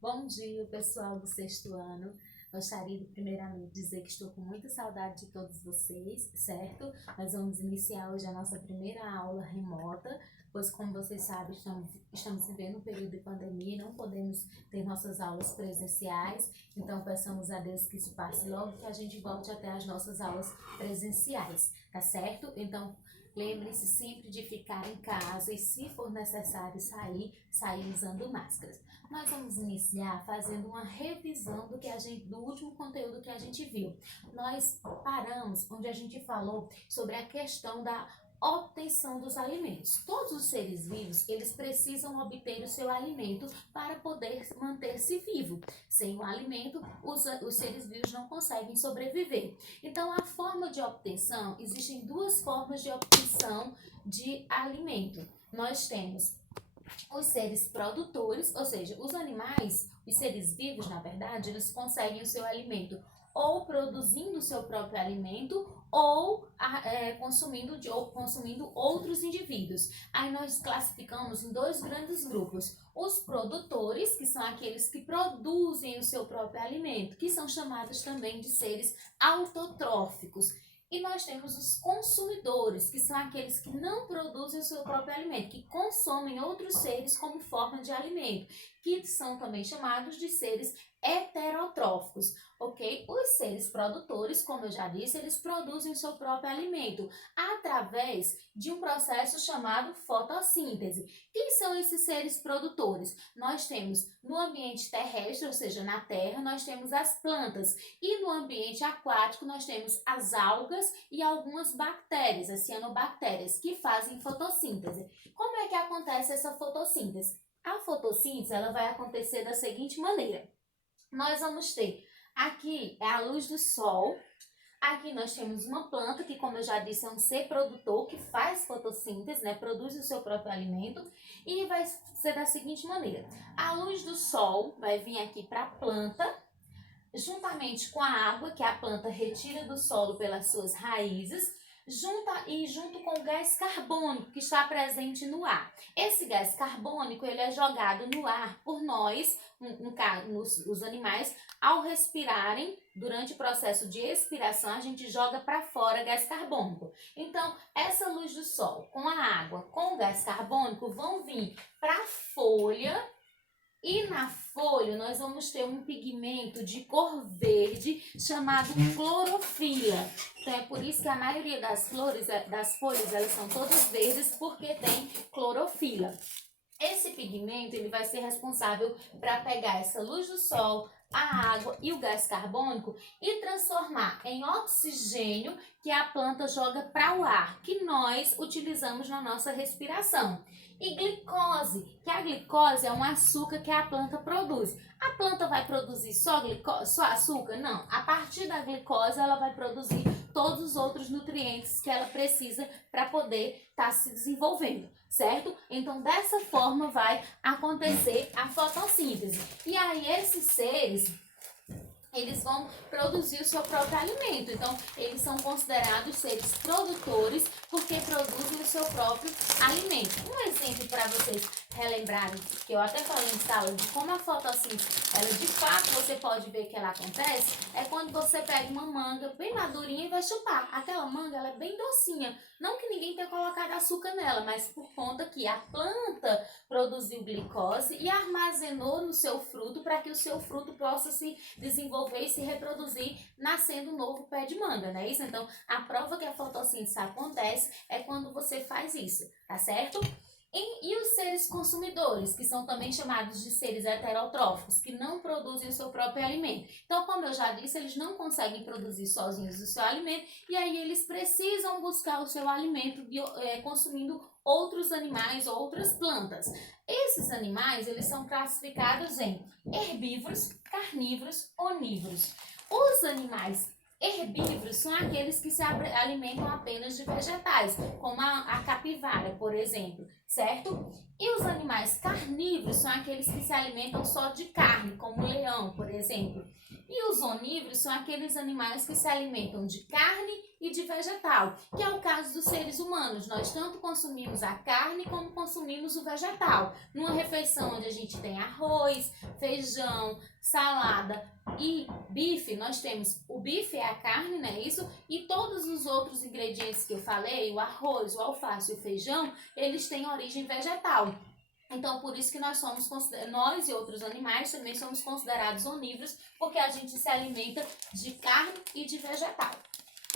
Bom dia, pessoal do sexto ano. Gostaria de primeiramente dizer que estou com muita saudade de todos vocês, certo? Nós vamos iniciar hoje a nossa primeira aula remota, pois, como vocês sabem, estamos vivendo um período de pandemia e não podemos ter nossas aulas presenciais. Então, peçamos a Deus que isso passe logo, que a gente volte até as nossas aulas presenciais, tá certo? Então, lembre-se sempre de ficar em casa e, se for necessário sair usando máscaras. Nós vamos iniciar fazendo uma revisão do último conteúdo que a gente viu. Nós paramos onde a gente falou sobre a questão da obtenção dos alimentos. Todos os seres vivos, eles precisam obter o seu alimento para poder manter-se vivo. Sem o alimento, os seres vivos não conseguem sobreviver. Então, a forma de obtenção, existem duas formas de obtenção de alimento. Nós temos os seres produtores, ou seja, os animais, os seres vivos, na verdade, eles conseguem o seu alimento ou produzindo o seu próprio alimento ou consumindo outros indivíduos. Aí nós classificamos em dois grandes grupos. Os produtores, que são aqueles que produzem o seu próprio alimento, que são chamados também de seres autotróficos. E nós temos os consumidores, que são aqueles que não produzem o seu próprio alimento, que consomem outros seres como forma de alimento, que são também chamados de seres heterotróficos, ok? Os seres produtores, como eu já disse, eles produzem o seu próprio alimento através de um processo chamado fotossíntese. Quem são esses seres produtores? Nós temos no ambiente terrestre, ou seja, na Terra, nós temos as plantas, e no ambiente aquático nós temos as algas e algumas bactérias, as cianobactérias, que fazem fotossíntese. Como é que acontece essa fotossíntese? A fotossíntese, ela vai acontecer da seguinte maneira. Nós vamos ter aqui a luz do sol. Aqui nós temos uma planta que, como eu já disse, é um ser produtor que faz fotossíntese, né? Produz o seu próprio alimento, e vai ser da seguinte maneira. A luz do sol vai vir aqui para a planta, juntamente com a água que a planta retira do solo pelas suas raízes, junto com o gás carbônico que está presente no ar. Esse gás carbônico, ele é jogado no ar por nós, os animais, ao respirarem. Durante o processo de expiração, a gente joga para fora gás carbônico. Então, essa luz do sol com a água, com o gás carbônico, vão vir para a folha. E na folha nós vamos ter um pigmento de cor verde chamado clorofila. Então é por isso que a maioria das folhas, elas são todas verdes, porque tem clorofila. Esse pigmento, ele vai ser responsável para pegar essa luz do sol, a água e o gás carbônico e transformar em oxigênio que a planta joga para o ar, que nós utilizamos na nossa respiração. E glicose, que a glicose é um açúcar que a planta produz. A planta vai produzir só açúcar? Não. A partir da glicose, ela vai produzir todos os outros nutrientes que ela precisa para poder estar se desenvolvendo, certo? Então, dessa forma vai acontecer a fotossíntese. E aí, esses seres, eles vão produzir o seu próprio alimento. Então, eles são considerados seres produtores porque produzem o seu próprio alimento. Um exemplo para vocês relembrarem, que eu até falei em sala, de como a fotossíntese, ela de fato você pode ver que ela acontece, é quando você pega uma manga bem madurinha e vai chupar. Aquela manga, ela é bem docinha. Não que ninguém tenha colocado açúcar nela, mas por conta que a planta produziu glicose e armazenou no seu fruto para que o seu fruto possa se desenvolver e se reproduzir, nascendo um novo pé de manga, não é isso? Então, a prova que a fotossíntese acontece é quando você faz isso, tá certo? E os seres consumidores, que são também chamados de seres heterotróficos, que não produzem o seu próprio alimento. Então, como eu já disse, eles não conseguem produzir sozinhos o seu alimento, e aí eles precisam buscar o seu alimento consumindo outros animais, outras plantas. Esses animais, eles são classificados em herbívoros, carnívoros, onívoros. Os animais herbívoros são aqueles que se alimentam apenas de vegetais, como a capivara, por exemplo, certo? E os animais carnívoros são aqueles que se alimentam só de carne, como o leão, por exemplo. E os onívoros são aqueles animais que se alimentam de carne e de vegetal, que é o caso dos seres humanos. Nós tanto consumimos a carne como consumimos o vegetal. Numa refeição onde a gente tem arroz, feijão, salada e bife, nós temos o bife é a carne, não é isso? E todos os outros ingredientes que eu falei, o arroz, o alface e o feijão, eles têm origem vegetal. Então, por isso que nós e outros animais também somos considerados onívoros, porque a gente se alimenta de carne e de vegetal.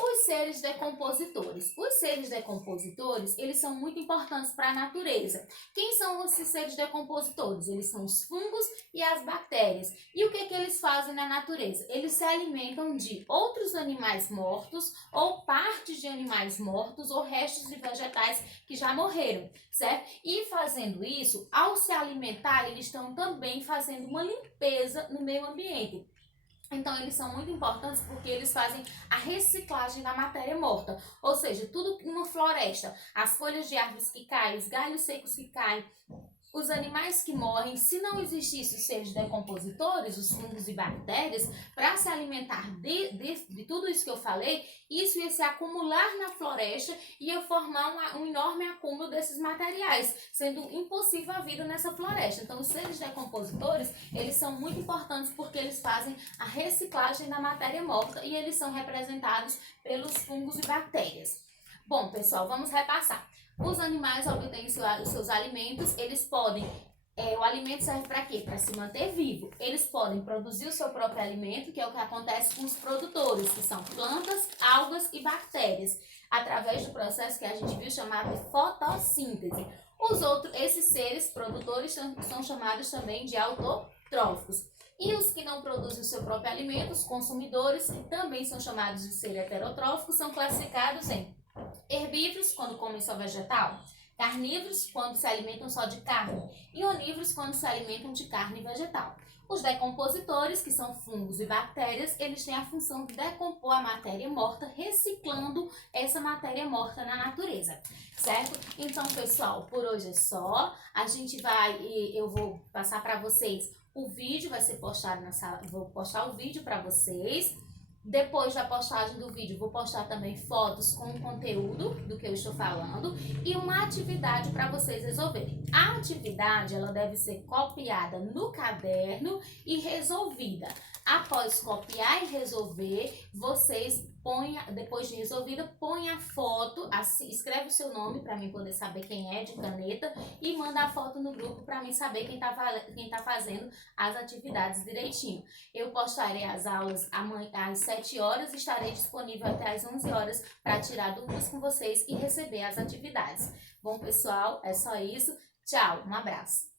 Os seres decompositores. Os seres decompositores, eles são muito importantes para a natureza. Quem são esses seres decompositores? Eles são os fungos e as bactérias. E o que eles fazem na natureza? Eles se alimentam de outros animais mortos, ou partes de animais mortos, ou restos de vegetais que já morreram, certo? E fazendo isso, ao se alimentar, eles estão também fazendo uma limpeza no meio ambiente. Então, eles são muito importantes porque eles fazem a reciclagem da matéria morta. Ou seja, tudo numa floresta, as folhas de árvores que caem, os galhos secos que caem, os animais que morrem, se não existissem os seres decompositores, os fungos e bactérias, para se alimentar de tudo isso que eu falei, isso ia se acumular na floresta e ia formar um enorme acúmulo desses materiais, sendo impossível a vida nessa floresta. Então, os seres decompositores, eles são muito importantes porque eles fazem a reciclagem da matéria morta e eles são representados pelos fungos e bactérias. Bom, pessoal, vamos repassar. Os animais obtêm os seus alimentos, eles podem... o alimento serve para quê? Para se manter vivo. Eles podem produzir o seu próprio alimento, que é o que acontece com os produtores, que são plantas, algas e bactérias, através do processo que a gente viu chamado de fotossíntese. Esses seres produtores são chamados também de autotróficos. E os que não produzem o seu próprio alimento, os consumidores, que também são chamados de seres heterotróficos, são classificados em herbívoros, quando comem só vegetal, carnívoros, quando se alimentam só de carne, e onívoros, quando se alimentam de carne e vegetal. Os decompositores, que são fungos e bactérias, eles têm a função de decompor a matéria morta, reciclando essa matéria morta na natureza, certo? Então, pessoal, por hoje é só. Eu vou passar para vocês o vídeo, vai ser postado na sala, vou postar o vídeo para vocês. Depois da postagem do vídeo, vou postar também fotos com o conteúdo do que eu estou falando e uma atividade para vocês resolverem. A atividade, ela deve ser copiada no caderno e resolvida. Após copiar e resolver, vocês depois de resolvida, põe a foto, escreve o seu nome para mim poder saber quem é, de caneta, e manda a foto no grupo para mim saber quem tá fazendo as atividades direitinho. Eu postarei as aulas amanhã às 7 horas, estarei disponível até às 11 horas para tirar dúvidas com vocês e receber as atividades. Bom, pessoal, é só isso. Tchau, um abraço.